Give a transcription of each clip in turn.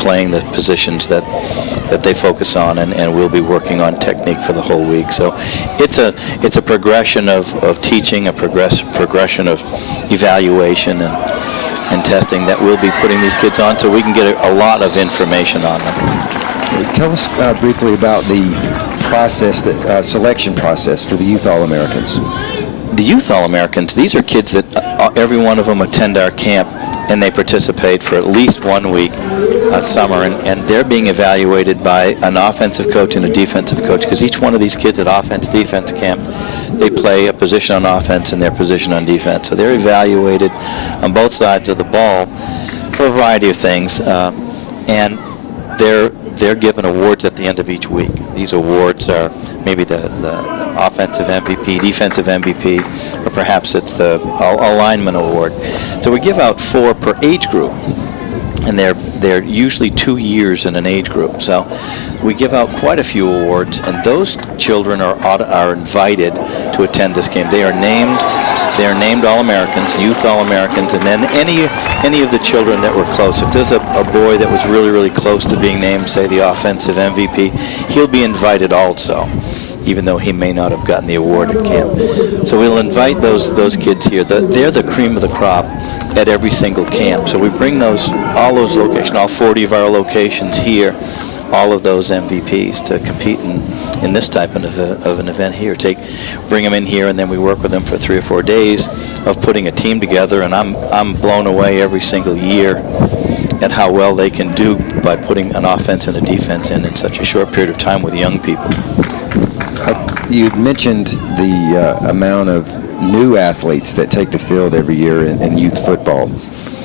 playing the positions that they focus on, and we'll be working on technique for the whole week. So it's a progression of teaching, a progression of evaluation and testing that we'll be putting these kids on, so we can get a lot of information on them. Tell us briefly about the process, the selection process for the Youth All-Americans. The Youth All-Americans, these are kids that every one of them attend our camp, and they participate for at least 1 week summer, and they're being evaluated by an offensive coach and a defensive coach, because each one of these kids at offense-defense camp, they play a position on offense and their position on defense. So they're evaluated on both sides of the ball for a variety of things, and they're given awards at the end of each week. These awards are maybe the offensive MVP, defensive MVP, or perhaps it's the alignment award. So we give out 4 per age group, and they're usually 2 years in an age group. So we give out quite a few awards, and those children are invited to attend this game. They are named All-Americans, Youth All-Americans, and then any of the children that were close. If there's a boy that was really, really close to being named, say, the offensive MVP, he'll be invited also, even though he may not have gotten the award at camp. So we'll invite those kids here. They're the cream of the crop at every single camp. So we bring all those locations, all 40 of our locations here, all of those MVPs to compete in this type of an event here. Bring them in here, and then we work with them for 3 or 4 days of putting a team together, and I'm blown away every single year at how well they can do by putting an offense and a defense in such a short period of time with young people. You mentioned the amount of new athletes that take the field every year in youth football.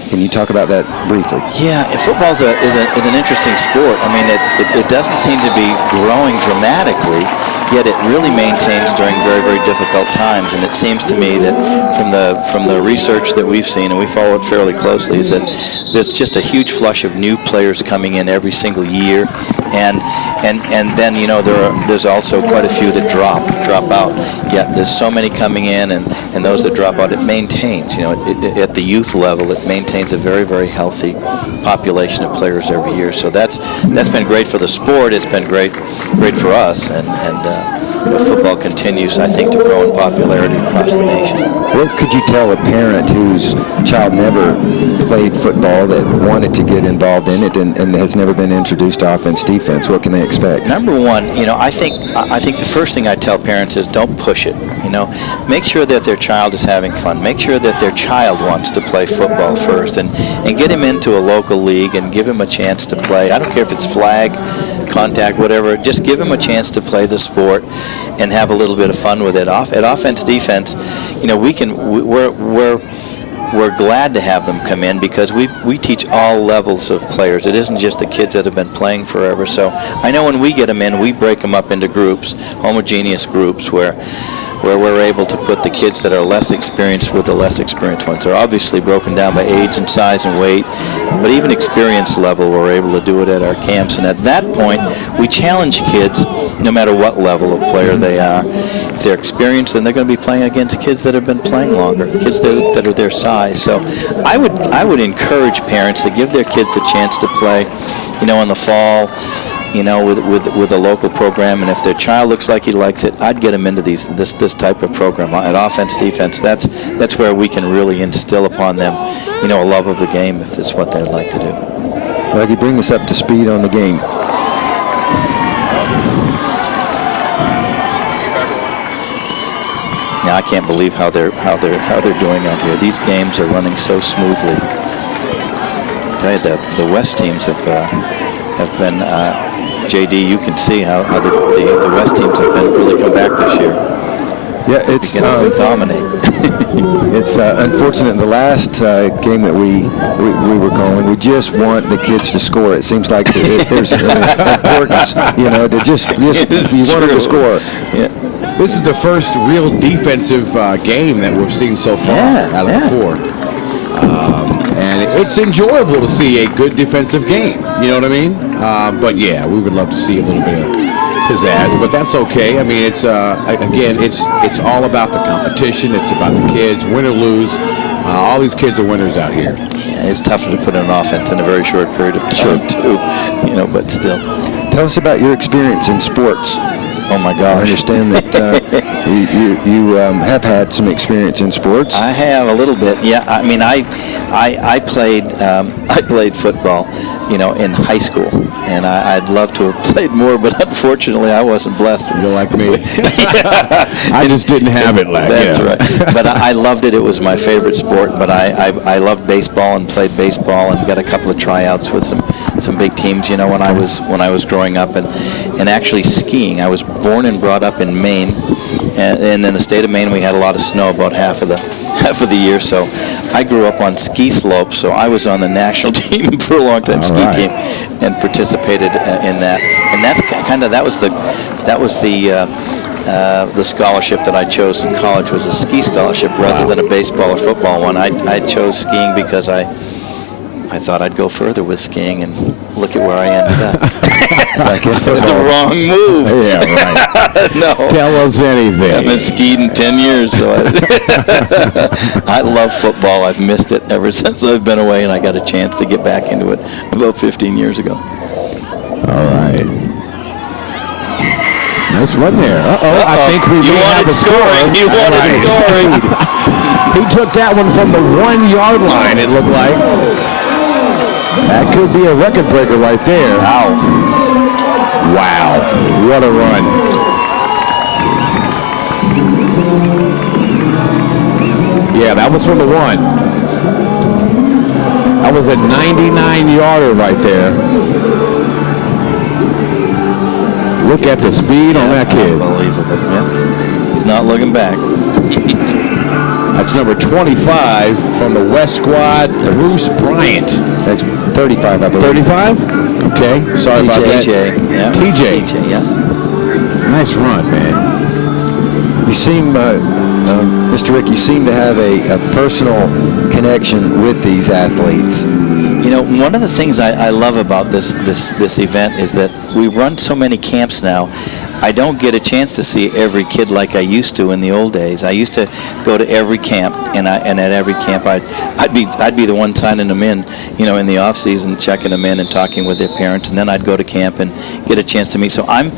Can you talk about that briefly? Yeah, football is an interesting sport. I mean, it doesn't seem to be growing dramatically, yet it really maintains during very, very difficult times. And it seems to me that from the research that we've seen, and we follow it fairly closely, is that there's just a huge flush of new players coming in every single year, and then there's also quite a few that drop out. Yet there's so many coming in, and those that drop out, it maintains. At the youth level, it maintains a very, very healthy population of players every year. So that's been great for the sport. It's been great for us, and football continues, I think, to grow in popularity across the nation. What could you tell a parent whose child never played football that wanted to get involved in it and has never been introduced to offense-defense? What can they expect? Number one, I think the first thing I tell parents is don't push it. Make sure that their child is having fun. Make sure that their child wants to play football first, and get him into a local league and give him a chance to play. I don't care if it's flag, contact, whatever. Just give him a chance to play the sport and have a little bit of fun with it. At offense, defense, we're glad to have them come in, because we teach all levels of players. It isn't just the kids that have been playing forever. So I know when we get them in, we break them up into groups, homogeneous groups, where we're able to put the kids that are less experienced with the less experienced ones. They're obviously broken down by age and size and weight, but even experience level, we're able to do it at our camps. And at that point, we challenge kids, no matter what level of player they are. If they're experienced, then they're going to be playing against kids that have been playing longer, kids that are their size. So I would encourage parents to give their kids a chance to play, in the fall, with a local program, and if their child looks like he likes it, I'd get them into this type of program. At offense, defense, that's where we can really instill upon them, a love of the game, if it's what they'd like to do. Lucky, bring us up to speed on the game. Now I can't believe how they're doing out here. These games are running so smoothly. I tell you, the West teams have been. JD, you can see how the West teams have really come back this year. Yeah, it's dominate. It's unfortunate. In the last game that we were calling, we just want the kids to score. It seems like there's an importance, to just you want them to score. Yeah. This is the first real defensive game that we've seen so far out of the 4. And it's enjoyable to see a good defensive game. You know what I mean? But yeah, we would love to see a little bit of pizzazz, but that's okay. I mean, it's again, it's all about the competition. It's about the kids, win or lose. All these kids are winners out here. Yeah, it's tougher to put in an offense in a very short period of time, too. But still. Tell us about your experience in sports. Oh my I gosh! understand that you have had some experience in sports. I have a little bit. Yeah, I mean, I played football, in high school, and I'd love to have played more, but unfortunately, I wasn't blessed. You're like me. I just didn't have it. That's right. But I loved it. It was my favorite sport. But I loved baseball and played baseball and got a couple of tryouts with some big teams. When I was growing up, and actually skiing. I was born and brought up in Maine, and in the state of Maine we had a lot of snow about half of the year. So I grew up on ski slopes. So I was on the national team for a long time, team, and participated in that. And that's that was the scholarship that I chose in college was a ski scholarship rather than a baseball or football one. I chose skiing because I thought I'd go further with skiing, and look at where I ended up. The wrong move. Yeah, right. No. Tell us anything. I haven't skied in 10 years, so I love football. I've missed it ever since I've been away, and I got a chance to get back into it about 15 years ago. All right. Nice run there. I think we may have a scoring. You wanted scoring. He took that one from the 1 yard line, it looked like. That could be a record breaker right there. Wow. What a run. Yeah, that was from the 1. That was a 99-yarder right there. Look at the speed on that kid. Unbelievable. Yeah. He's not looking back. That's number 25 from the West squad, Bruce Bryant. That's 35, I believe. 35? Okay. Sorry about that. TJ. Yeah. TJ. Yeah. Nice run, man. You seem, Mr. Rick, you seem to have a personal connection with these athletes. One of the things I love about this event is that we run so many camps now. I don't get a chance to see every kid like I used to in the old days. I used to go to every camp, and at every camp I'd be the one signing them in the off season, checking them in and talking with their parents, and then I'd go to camp and get a chance to meet. So I'm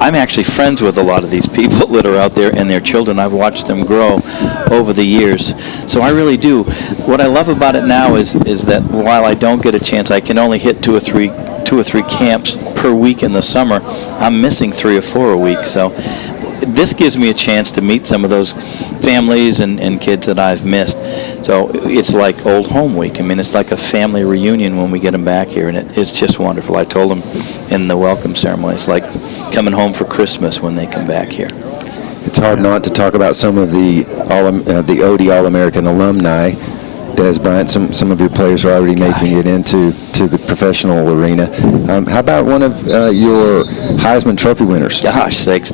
actually friends with a lot of these people that are out there and their children. I've watched them grow over the years. So I really do. What I love about it now is that while I don't get a chance, I can only hit two or three camps per week in the summer. I'm missing 3 or 4 a week. So this gives me a chance to meet some of those families and kids that I've missed. So it's like old home week. I mean, it's like a family reunion when we get them back here, and it's just wonderful. I told them in the welcome ceremony, it's like coming home for Christmas when they come back here. It's hard not to talk about some of the OD All-American alumni. Des Bryant, some of your players are already making it into the professional arena. How about one of your Heisman Trophy winners? Gosh sakes,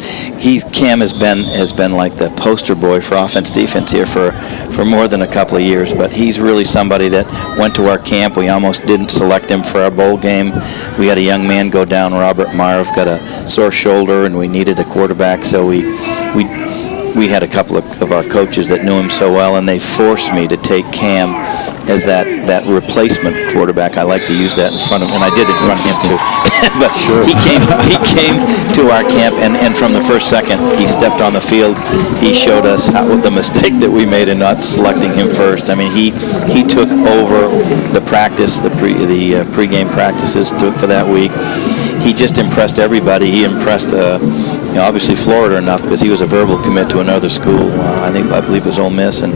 Cam has been like the poster boy for offense defense here for more than a couple of years. But he's really somebody that went to our camp. We almost didn't select him for our bowl game. We had a young man go down, Robert Marv, got a sore shoulder, and we needed a quarterback. So we had a couple of our coaches that knew him so well, and they forced me to take Cam as that replacement quarterback. I like to use that in front of him, and I did in front of him too. But sure. he came to our camp, and from the first second he stepped on the field, he showed us the mistake that we made in not selecting him first. I mean, he took over the practice, the pregame practices for that week. He just impressed everybody. He impressed obviously Florida enough because he was a verbal commit to another school. I believe it was Ole Miss, and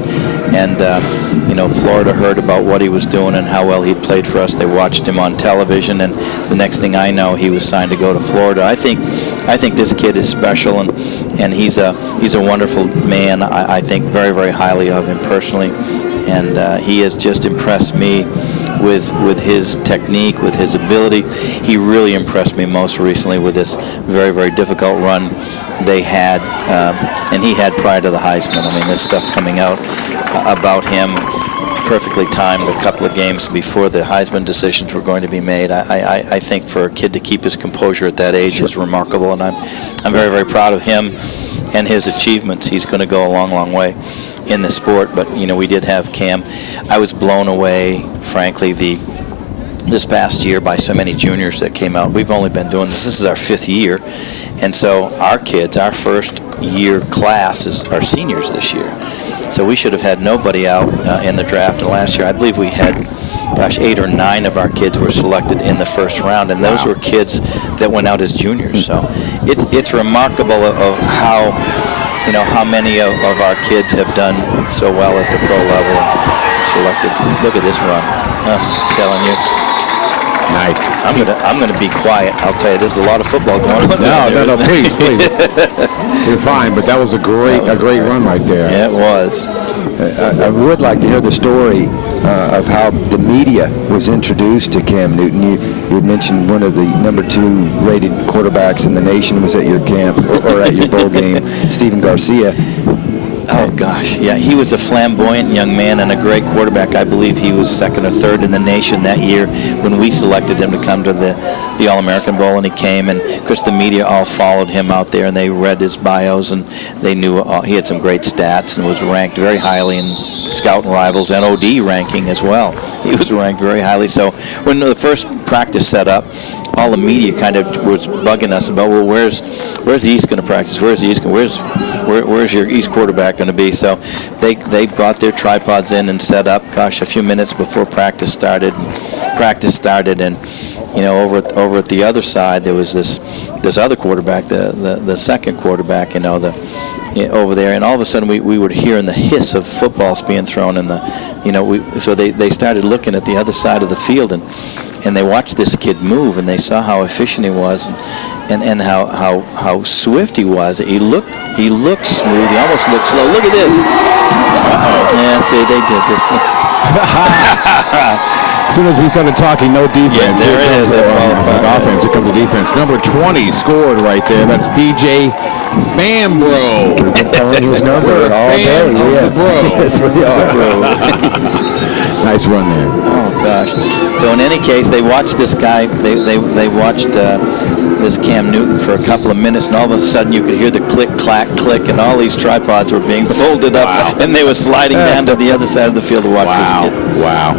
Florida heard about what he was doing and how well he played for us. They watched him on television, and the next thing I know, he was signed to go to Florida. I think this kid is special, and he's a wonderful man. I think very, very highly of him personally, and he has just impressed me with his technique, with his ability. He really impressed me most recently with this very, very difficult run they had, and he had prior to the Heisman. I mean, this stuff coming out about him perfectly timed a couple of games before the Heisman decisions were going to be made. I think for a kid to keep his composure at that age is remarkable, and I'm very, very proud of him and his achievements. He's going to go a long, long way. in the sport, but we did have Cam. I was blown away, frankly, this past year by so many juniors that came out. We've only been doing this. This is our 5th year, and so our kids, our first year class are seniors this year. So we should have had nobody out in the draft. And last year, I believe we had, 8 or 9 of our kids were selected in the first round, and those were kids that went out as juniors. So it's remarkable of how many of our kids have done so well at the pro level. Selected. Look at this run. I'm telling you. Nice. I'm gonna be quiet. I'll tell you, there's a lot of football going on. No, please. You're fine, but that was a great run right there. Yeah, it was. I would like to hear the story of how the media was introduced to Cam Newton. You had mentioned one of the number 2 rated quarterbacks in the nation was at your camp or at your bowl game, Stephen Garcia. Oh, gosh. Yeah, he was a flamboyant young man and a great quarterback. I believe he was 2nd or 3rd in the nation that year when we selected him to come to the All-American Bowl, and he came. And, of course, the media all followed him out there, and they read his bios, and they knew he had some great stats and was ranked very highly in Scout and Rivals and OD ranking as well. He was ranked very highly. So when the first practice set up, all the media kind of was bugging us about, well, where's the East going to practice? Where's the East? Where's your East quarterback going to be? So they brought their tripods in and set up. Gosh, a few minutes before practice started, and over at the other side there was this other quarterback, the second quarterback, over there, and all of a sudden we were hearing the hiss of footballs being thrown in the, so they started looking at the other side of the field, and they watched this kid move, and they saw how efficient he was, and how swift he was. He looked smooth. He almost looked slow. Look at this. Yeah, see, they did this. As soon as we started talking, no defense. Yeah, there it is. Offense. Here comes the defense. Number 20 scored right there. That's B.J. Fambro. We've been calling his number all day. Yes, we are. Nice run there. Oh gosh. So in any case, they watched this guy. They watched this Cam Newton for a couple of minutes, and all of a sudden you could hear the click, clack, click, and all these tripods were being folded up, and they were sliding down to the other side of the field to watch this kid. Wow.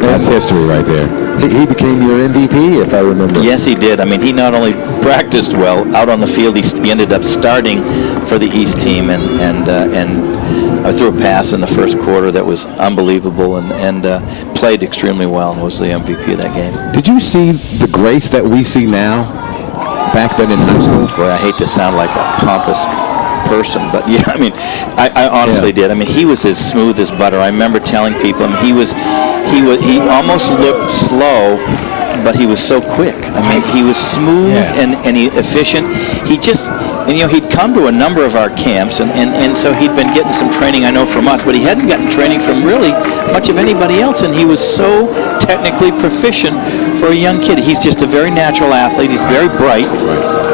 That's history right there. He became your MVP, if I remember. Yes, he did. I mean, he not only practiced well out on the field, he ended up starting for the East team, and I threw a pass in the first quarter that was unbelievable, and played extremely well, and was the MVP of that game. Did you see the grace that we see now back then in high school? Boy, I hate to sound like a pompous person, but yeah, I mean, I honestly did. I mean, he was as smooth as butter. I remember telling people, he almost looked slow, but he was so quick. I mean, he was smooth and he efficient. He just, he'd come to a number of our camps, and so he'd been getting some training, I know, from us, but he hadn't gotten training from really much of anybody else, and he was so technically proficient for a young kid. He's just a very natural athlete. He's very bright,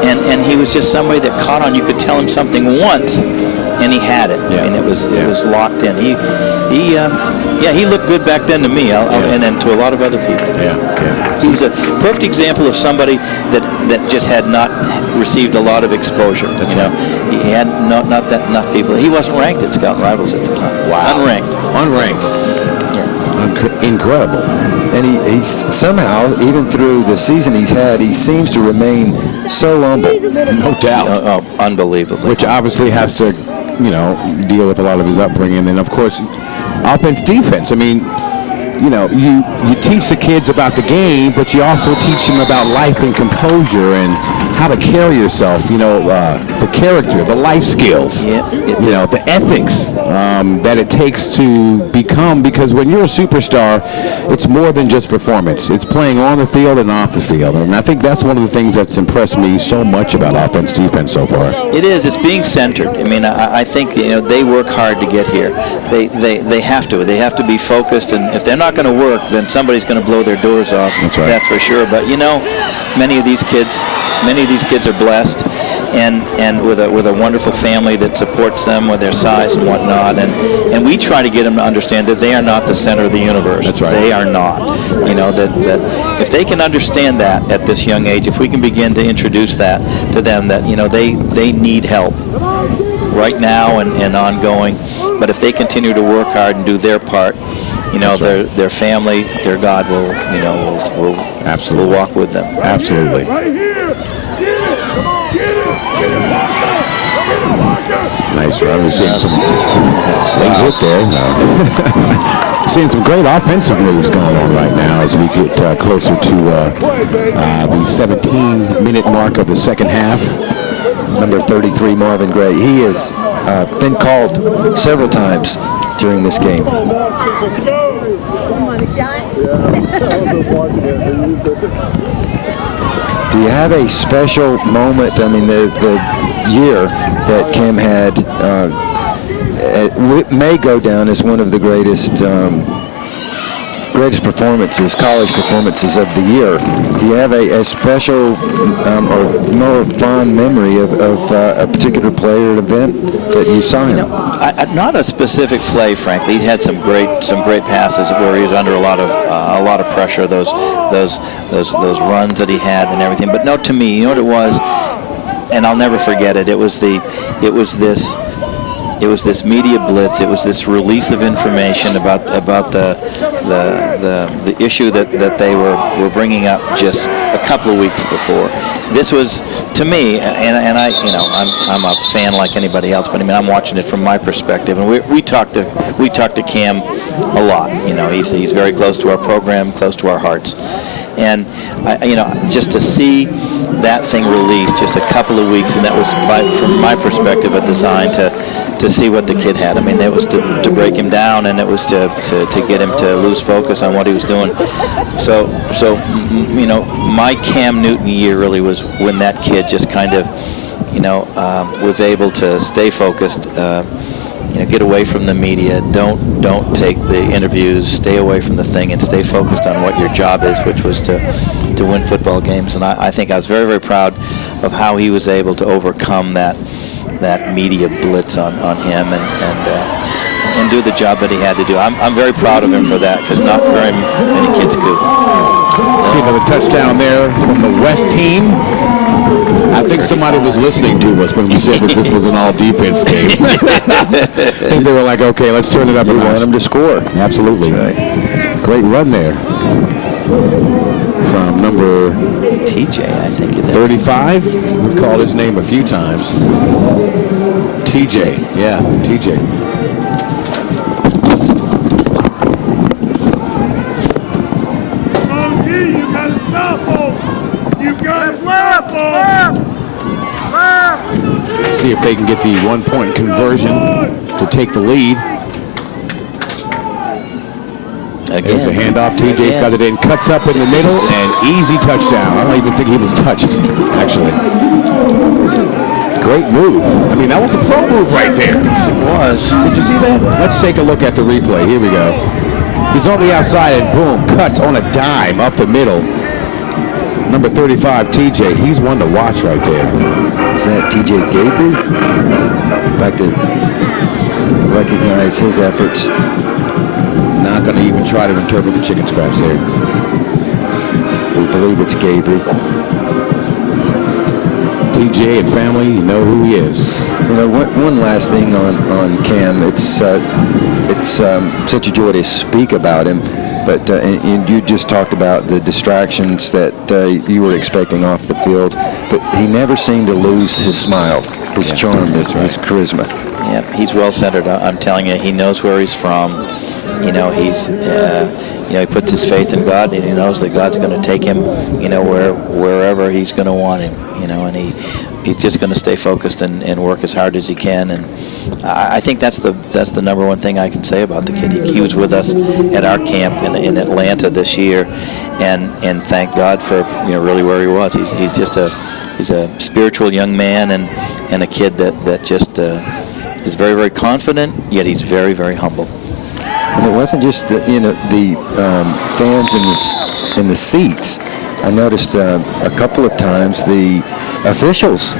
and he was just somebody that caught on. You could tell him something once, and he had it. Yeah. I mean, it was locked in. He looked good back then to me, and then to a lot of other people. He was a perfect example of somebody that just had not received a lot of exposure. That's right. He had not enough people. He wasn't ranked at Scout and Rivals at the time. Wow. Unranked. Incredible. And he's somehow, even through the season he's had, he seems to remain so humble. No doubt. Unbelievable. Which obviously has to, deal with a lot of his upbringing. And, of course, offense, defense. I mean, you teach the kids about the game, but you also teach them about life and composure and how to carry yourself, the character, the life skills, the ethics that it takes to become, because when you're a superstar, it's more than just performance. It's playing on the field and off the field. And I think that's one of the things that's impressed me so much about offense, defense so far. It is. It's being centered. I mean, I think, they work hard to get here. They have to. They have to be focused, and if they're not going to work, then somebody's going to blow their doors off. That's right. That's for sure. But many of these kids are blessed, and with a wonderful family that supports them with their size and whatnot. And we try to get them to understand that they are not the center of the universe. That's right. They are not. That if they can understand that at this young age, if we can begin to introduce that to them, that they need help right now and ongoing, But if they continue to work hard and do their part, their family, their God will Absolutely. will walk with them. Absolutely. Nice run. We're seeing some late hit there. Seeing some great offensive moves going on right now as we get closer to the 17-minute mark of the second half. Number 33, Marvin Gray. He has been called several times during this game. Do you have a special moment? I mean, the year that Cam had may go down as one of the greatest performances, college performances of the year. Do you have a special or more fond memory of a particular player or event that you saw him? Not a specific play, frankly. He's had some great passes where he was under a lot of pressure. Those runs that he had and everything. But no, to me, you know what it was, and I'll never forget it. It was this media blitz. It was this release of information about the issue that they were bringing up just a couple of weeks before. This was, to me, and I'm a fan like anybody else, but I mean I'm watching it from my perspective, and we talk to Cam a lot. He's very close to our program, close to our hearts, and just to see that thing released just a couple of weeks, and that was, from my perspective, a design to see what the kid had. I mean, it was to break him down, and it was to get him to lose focus on what he was doing. So my Cam Newton year really was when that kid just kind of, was able to stay focused, get away from the media. Don't take the interviews. Stay away from the thing and stay focused on what your job is, which was to win football games. And I think I was very, very proud of how he was able to overcome that media blitz on him and do the job that he had to do. I'm very proud of him for that, because not very many kids could. See another touchdown there from the West team. I think somebody was listening to us when we said that this was an all-defense game. I think they were like, okay, let's turn it up. We want them to score. Absolutely. Right. Great run there from number TJ, I think is 35. We've called his name a few times. TJ. Yeah, TJ. See if they can get the 1-point conversion to take the lead. There's a handoff. TJ's got it in, cuts up in the middle, and easy touchdown. I don't even think he was touched, actually. Great move. I mean, that was a pro move right there. Yes, it was. Did you see that? Let's take a look at the replay. Here we go. He's on the outside, and boom, cuts on a dime up the middle. Number 35, TJ, he's one to watch right there. Is that TJ Gabriel? I'd like to recognize his efforts. Not going to even try to interpret the chicken scratch there. We believe it's Gabriel. TJ and family, you know who he is. One last thing on Cam. It's such a joy to speak about him. But and you just talked about the distractions that you were expecting off the field. But he never seemed to lose his smile, his charm, his charisma. Yeah, he's well-centered. I'm telling you, he knows where he's from. He's he puts his faith in God, and he knows that God's going to take him, wherever he's going to want him. And he's just going to stay focused and work as hard as he can. And I think that's the number one thing I can say about the kid. He was with us at our camp in Atlanta this year, and thank God for really where he was. He's a spiritual young man and a kid that just is very, very confident, yet he's very, very humble. And it wasn't just the fans in the seats. I noticed a couple of times the officials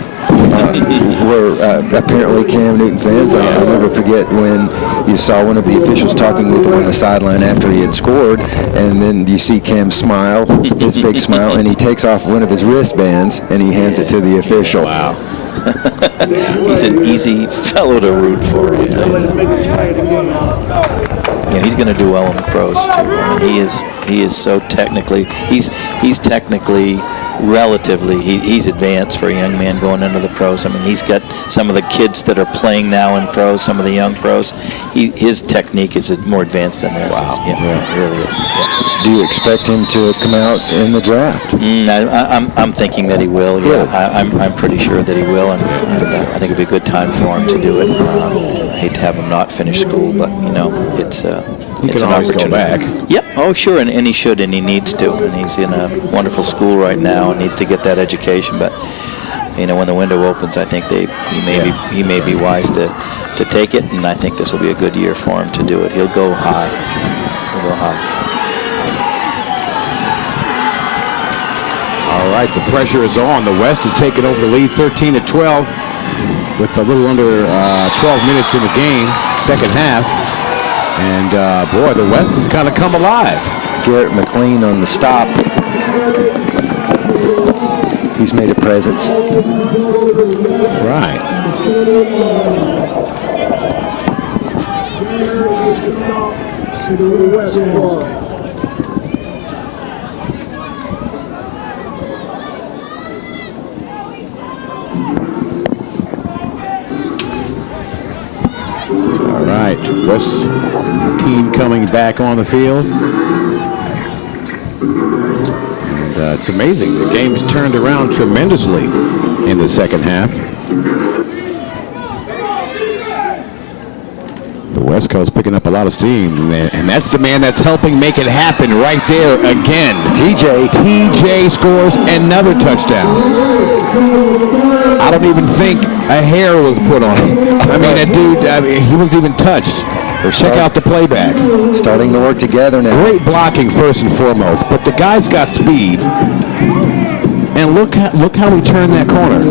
were apparently Cam Newton fans. I'll never forget when you saw one of the officials talking with him on the sideline after he had scored, and then you see Cam smile, his big smile, and he takes off one of his wristbands and he hands it to the official. Wow. He's an easy fellow to root for. I'll tell you that. Yeah, he's going to do well in the pros too. I mean, he is so technically. He's technically relatively. He's advanced for a young man going into the pros. I mean, he's got some of the kids that are playing now in pros. Some of the young pros. His technique is more advanced than theirs. Wow. Yeah, it really is. Yeah. Do you expect him to come out in the draft? I'm thinking that he will. Yeah, I'm pretty sure that he will, and I think it'd be a good time for him to do it. I hate to have him not finish school, but it's He it's can an always go opportunity. back. Yep. Oh, sure, and he should, and he needs to, and he's in a wonderful school right now, and needs to get that education. But when the window opens, I think he may be wise to take it, and I think this will be a good year for him to do it. He'll go high. He'll go high. All right, the pressure is on. The West has taken over the lead 13-12 with a little under 12 minutes in the game, second half. And, boy, the West has kind of come alive. Garrett McLean on the stop. He's made a presence. Right. All right, West team coming back on the field. And it's amazing. The game's turned around tremendously in the second half. The West Coast picking up a lot of steam, and that's the man that's helping make it happen right there again. TJ scores another touchdown. I don't even think a hair was put on him. I mean, that dude, he wasn't even touched. Check out the playback. Starting to work together now. Great blocking first and foremost, but the guy's got speed. And look how he turned that corner.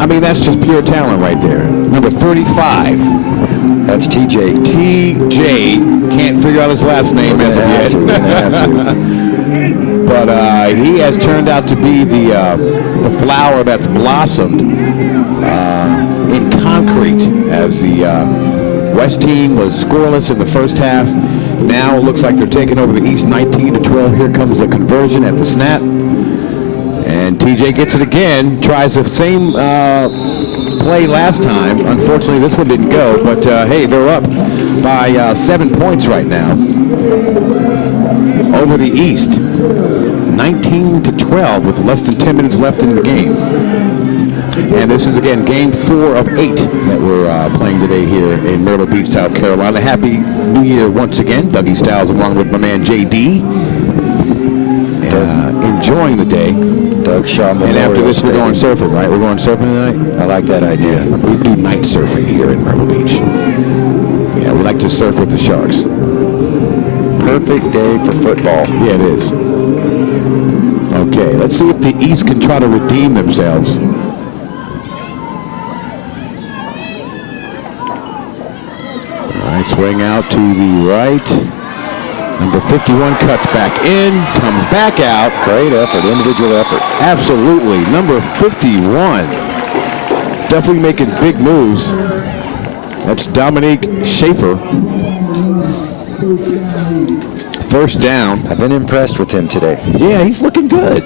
I mean, that's just pure talent right there. Number 35. That's TJ. TJ. Can't figure out his last name as of yet. We're gonna have to. But he has turned out to be the flower that's blossomed in concrete, as the West team was scoreless in the first half. Now it looks like they're taking over the East 19-12. Here comes the conversion at the snap. And TJ gets it again, tries the same play last time. Unfortunately, this one didn't go, but hey, they're up by 7 points right now over the East. 19-12 with less than 10 minutes left in the game. And this is, again, game 4 of 8 that we're playing today here in Myrtle Beach, South Carolina. Happy New Year once again. Dougie Styles along with my man JD. Enjoying the day. Doug Shaw And Memorial after this, Stadium. we're going surfing, right? We're going surfing tonight? I like that idea. We do night surfing here in Myrtle Beach. Yeah, we like to surf with the sharks. Perfect day for football. Yeah, it is. Okay, let's see if the East can try to redeem themselves. All right, swing out to the right. Number 51 cuts back in, comes back out. Great effort, individual effort. Absolutely. Number 51. Definitely making big moves. That's Dominique Schaefer. First down. I've been impressed with him today. Yeah, he's looking good.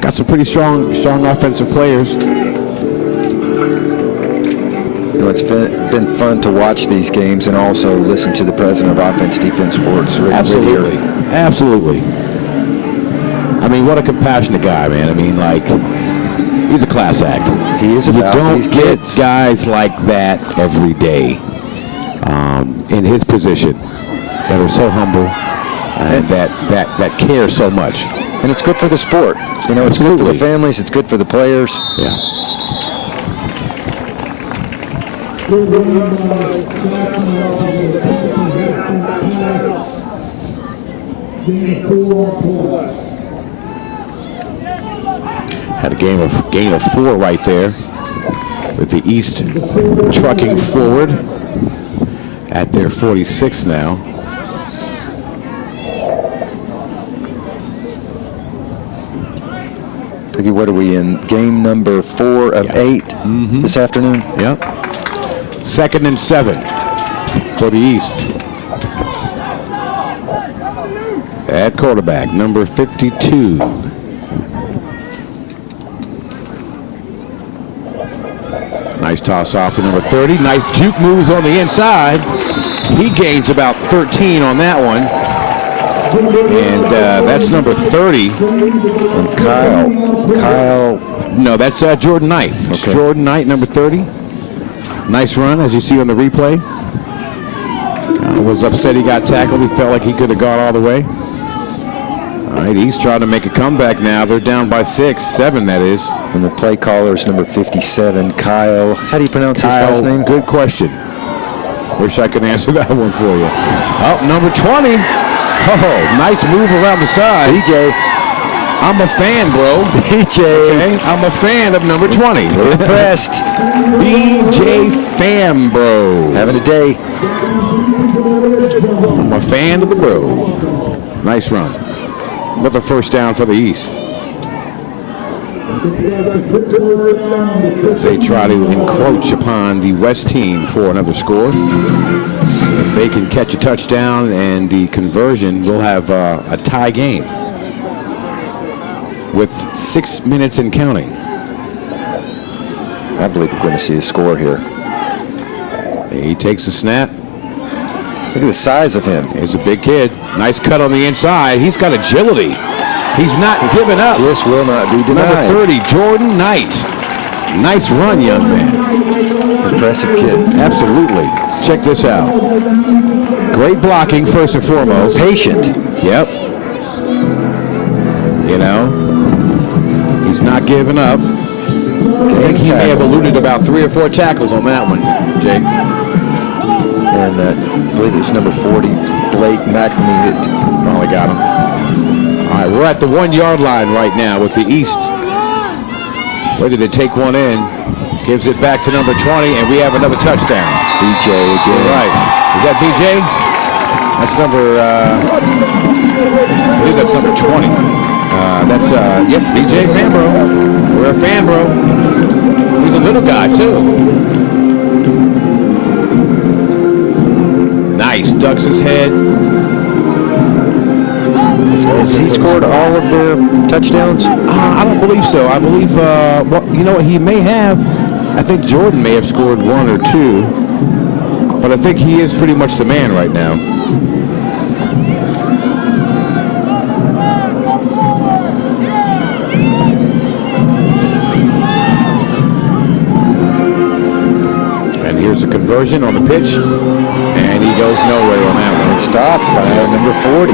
Got some pretty strong offensive players. It's been fun to watch these games and also listen to the president of Offense Defense Sports. Rick Absolutely. Whittier. Absolutely. I mean, what a compassionate guy, man. I mean, like, he's a class act. He is about these You don't get kids. guys like that every day in his position that are so humble and that care so much. And it's good for the sport. It's good for Absolutely. the families. It's good for the players. Yeah. Had a gain of 4 right there, with the East trucking forward at their 46 now. What are we in? Game number 4 of 8 this afternoon? Yep. 2nd and 7 for the East. At quarterback, number 52. Nice toss off to number 30. Nice juke moves on the inside. He gains about 13 on that one. And that's number 30. And Kyle. No, that's Jordan Knight. It's Jordan Knight, number 30. Nice run, as you see on the replay. Was upset he got tackled. He felt like he could have gone all the way. All right, he's trying to make a comeback now. They're down by 7, that is. And the play caller is number 57, Kyle. How do you pronounce his last name? Good question. Wish I could answer that one for you. Oh, number 20. Oh, nice move around the side. BJ. I'm a fan, bro. BJ. Okay? I'm a fan of number 20. Impressed. BJ fan, bro. Having a day. I'm a fan of the bro. Nice run. Another first down for the East. They try to encroach upon the West team for another score. If they can catch a touchdown and the conversion, we'll have a tie game with 6 minutes and counting. I believe we're going to see a score here. He takes the snap. Look at the size of him. He's a big kid. Nice cut on the inside. He's got agility. He's not giving up. Just will not be denied. Number 30, Jordan Knight. Nice run, young man. Impressive kid. Absolutely. Check this out. Great blocking, first and foremost. Patient. Yep. You know, he's not giving up. I think he may have eluded about 3 or 4 tackles on that one, Jake. And I believe it's number 40, Blake McNamee, that finally got him. All right, we're at the 1-yard line right now with the East. Ready to take one in. Gives it back to number 20, and we have another touchdown. BJ again. Right. Is that BJ? That's number, I believe that's number 20. Yep, BJ Fanbro. We're a Fanbro. He's a little guy, too. Nice, ducks his head. Has he scored all of their touchdowns? I don't believe so. I believe, well, you know what, he may have. I think Jordan may have scored 1 or 2. But I think he is pretty much the man right now. And here's a conversion on the pitch. And he goes nowhere on that one. And stopped by number 40.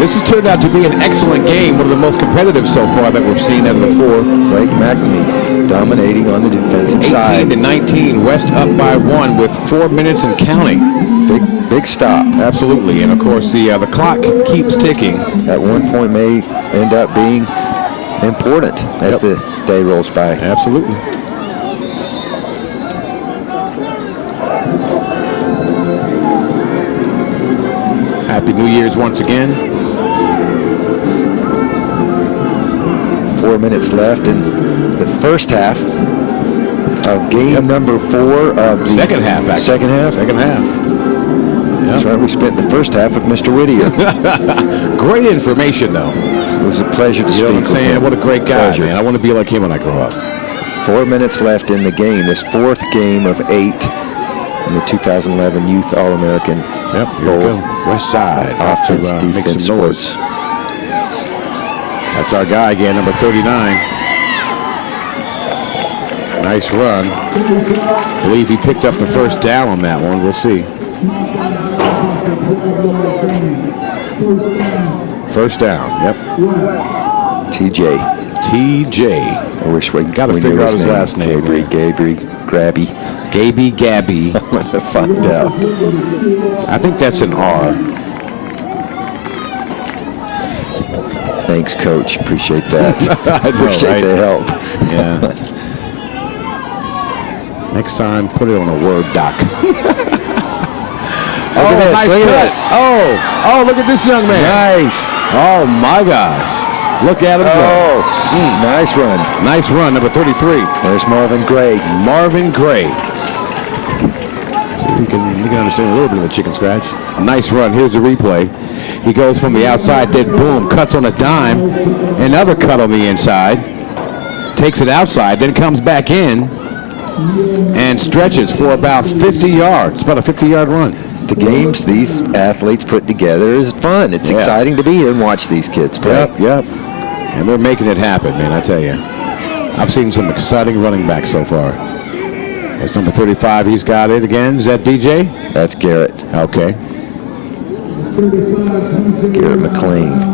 This has turned out to be an excellent game, one of the most competitive so far that we've seen out of the 4. Blake McNamee dominating on the defensive side. 18-19, West up by 1 with 4 minutes and counting. Big stop. Absolutely, and of course the clock keeps ticking. At one point may end up being important as the day rolls by. Absolutely. Happy New Year's once again. 4 minutes left in the first half of game number 4 of the second half. Actually. Second half. Second half. That's right. We spent the first half with Mr. Whittier. Great information, though. It was a pleasure to speak with him. with him. What a great guy, man. I want to be like him when I grow up. 4 minutes left in the game. This 4th game of 8 in the 2011 Youth All-American. Yep, here we go. West Side. Offense, defense, sports. That's our guy again, number 39. Nice run. I believe he picked up the first down on that one. We'll see. First down, yep. TJ. TJ. I wish we got to figure out his last name. Gabby, Grabby. Gabby. I'm going to find out. I think that's an R. Thanks, Coach. Appreciate that. I know, Appreciate the help. Yeah. Next time, put it on a Word doc. Look at this. Nice look cut. at this. Oh, look at this young man. Nice. Oh, my gosh. Look at him Oh, go. nice run. Nice run, number 33. There's Marvin Gray. Marvin Gray. See, we can understand a little bit of the chicken scratch. Nice run. Here's the replay. He goes from the outside, then boom, cuts on a dime. Another cut on the inside. Takes it outside, then comes back in and stretches for about 50 yards. About a 50-yard run. The games these athletes put together is fun. It's exciting to be here and watch these kids play. Yep. And they're making it happen, man, I tell you. I've seen some exciting running backs so far. That's number 35. He's got it again. Is that DJ? That's Garrett. Okay. Garrett McLean.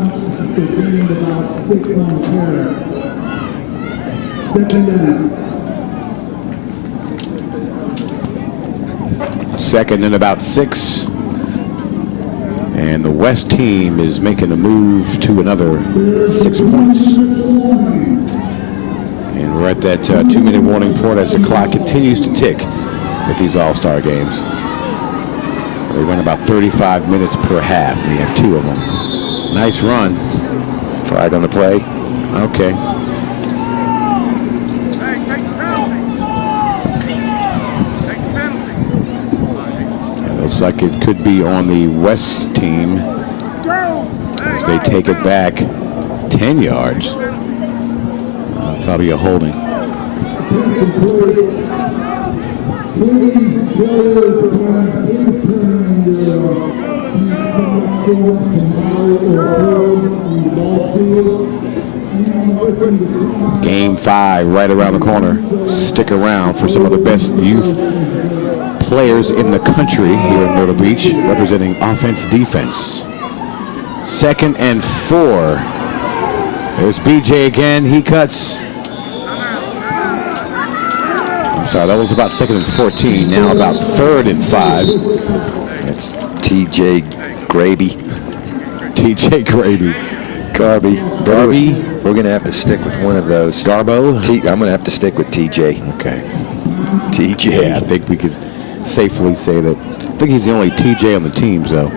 Second and about 6. And the West team is making a move to another 6 points. And we're at that 2-minute warning point as the clock continues to tick with these all-star games. They run about 35 minutes per half. We have 2 of them. Nice run. Flag on the play. Okay. Looks like it could be on the West team as they take it back 10 yards. Probably a holding. Game 5 right around the corner. Stick around for some of the best youth players in the country here in Myrtle Beach, representing offense, defense. 2nd and 4. There's BJ again. He cuts. I'm sorry, that was about 2nd and 14. Now about 3rd and 5. That's TJ Graby. TJ Graby. Garby. Garby. We're going to have to stick with one of those. Garbo. I'm going to have to stick with TJ. Okay. TJ. Yeah, I think we could safely say that. I think he's the only TJ on the teams, though.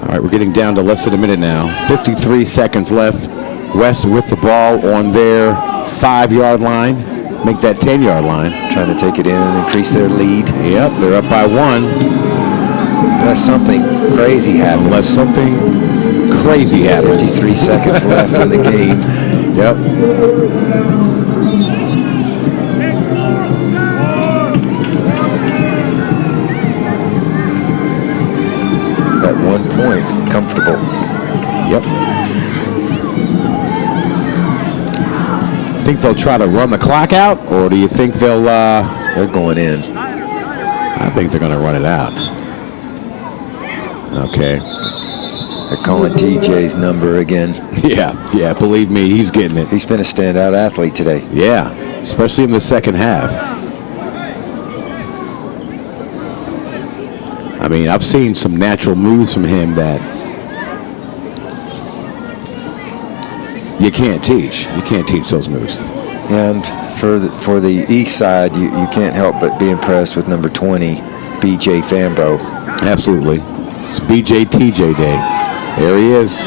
All right, we're getting down to less than a minute now. 53 seconds left. West with the ball on their 5-yard line. Make that 10-yard line. Trying to take it in and increase their lead. Yep, they're up by 1. Unless something crazy happens. Unless something crazy happens. 53 seconds left in the game. Yep. At 1 point, comfortable. Yep. Think they'll try to run the clock out, or do you think they'll? They're going in. I think they're going to run it out. Okay. They're calling TJ's number again. Yeah. Believe me, he's getting it. He's been a standout athlete today. Yeah, especially in the second half. I mean, I've seen some natural moves from him that you can't teach. You can't teach those moves. And for the east side, you can't help but be impressed with number 20, BJ Fambro. Absolutely. It's BJ TJ day. There he is.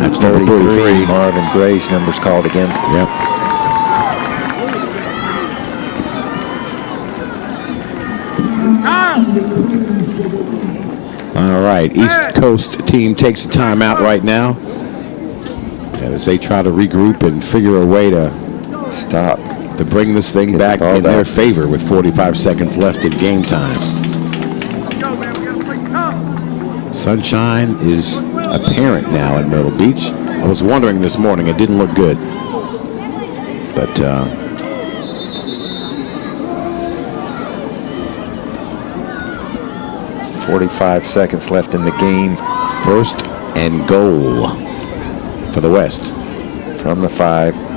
That's number 33. Marvin Gray's number's called again. Yep. All right, East Coast team takes a timeout right now as they try to regroup and figure a way to Stop. to bring this thing back in their favor with 45 seconds left in game time. Sunshine is apparent now in Myrtle Beach. I was wondering this morning, it didn't look good. But 45 seconds left in the game. 1st and goal for the West. From the 5.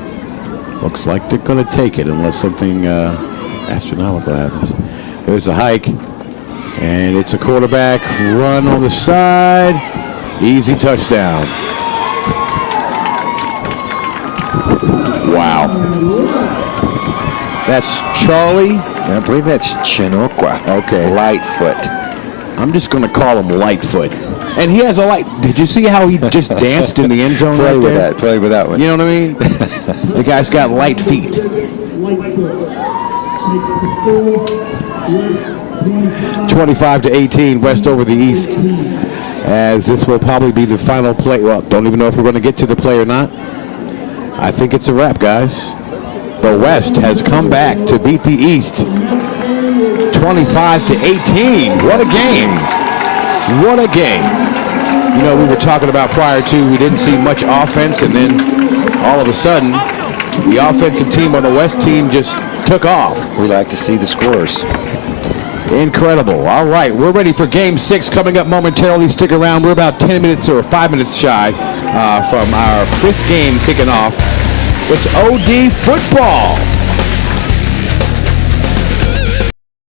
Looks like they're going to take it unless something astronomical happens. There's a hike, and it's a quarterback run on the side. Easy touchdown. Wow. That's Charlie. I believe that's Chinookwa. Okay. Lightfoot. I'm just going to call him Lightfoot. And he has a light. Did you see how he just danced in the end zone Play right with there? that. Play with that one. You know what I mean? The guy's got light feet. 25-18, West over the East. As this will probably be the final play. Well, don't even know if we're going to get to the play or not. I think it's a wrap, guys. The West has come back to beat the East. 25-18. What a game. What a game. You know, we were talking about prior to, we didn't see much offense, and then all of a sudden, the offensive team on the West team just took off. We like to see the scores. Incredible. All right, we're ready for Game 6 coming up momentarily. Stick around. We're about 10 minutes or 5 minutes shy from our 5th game kicking off. It's OD football.